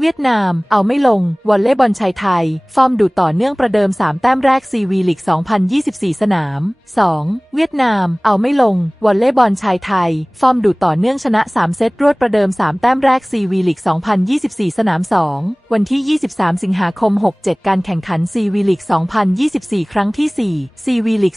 เวียดนาม เอาไม่ลง วอลเล่บอลชายไทย ฟอร์มดูต่อเนื่องประเดิม 3 แต้มแรกซีวีลีก2024 สนาม 2. เวียดนาม เอาไม่ลง วอลเล่บอลชายไทย ฟอร์มดูต่อเนื่องชนะ3เซตรวดประเดิม 3 แต้มแรกซีวีลีก2024 สนาม 2 วันที่ 23 สิงหาคม 67การแข่งขันซีวีลีก2024ครั้งที่4ซีวีลีก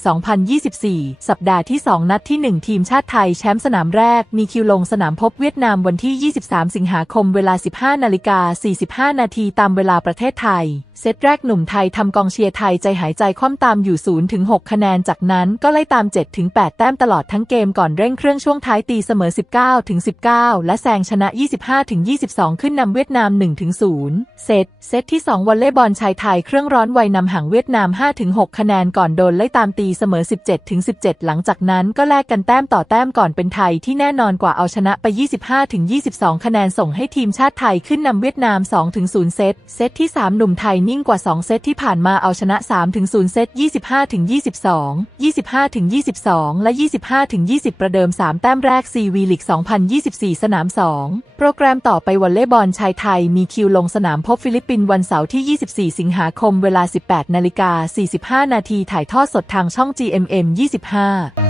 2024 สัปดาห์ที่ 2 นัดที่ 1 ทีมชาติไทยแชมป์สนามแรก มีคิวลงสนามพบเวียดนามวันที่ 23 สิงหาคมเวลา 15นาฬิกาา45 นาทีตามเวลาประเทศไทย เซตแรกหนุ่มไทยทำกองเชียร์ไทยใจหายใจคว่ำตามอยู่ 0-6 คะแนนจากนั้นก็ไล่ตาม7-8แต้มตลอดทั้งเกมก่อนเร่งเครื่องช่วงท้ายตีเสมอ 19-19 และแซงชนะ 25-22 ขึ้นนำเวียดนาม 1-0 เซตเซตที่ 2วอลเลย์บอลชายไทยเครื่องร้อนไวนำห่างเวียดนาม 5-6 คะแนนก่อนโดนไล่ตามตีเสมอ 17-17 หลังจากนั้นก็แลกกันแต้มต่อแต้มก่อนเป็นไทยที่แน่นอนกว่าเอาชนะไป 25-22 คะแนนส่งให้ทีมชาติไทยขึ้นนำเวียดนาม2-0เซต เซตที่ 3 หนุ่มไทยนิ่งกว่า 2 เซตที่ผ่านมาเอาชนะ 3-0เซต25-22 25-22 และ 25-20 ประเดิม 3 แต้มแรกซีวีลิก2024 สนาม 2 โปรแกรมต่อไปวอลเลย์บอลชายไทยมีคิวลงสนามพบฟิลิปปินส์วันเสาร์ที่ 24 สิงหาคม เวลา 18นาฬิกา45นาทีถ่ายทอดสดทางช่อง GMM 25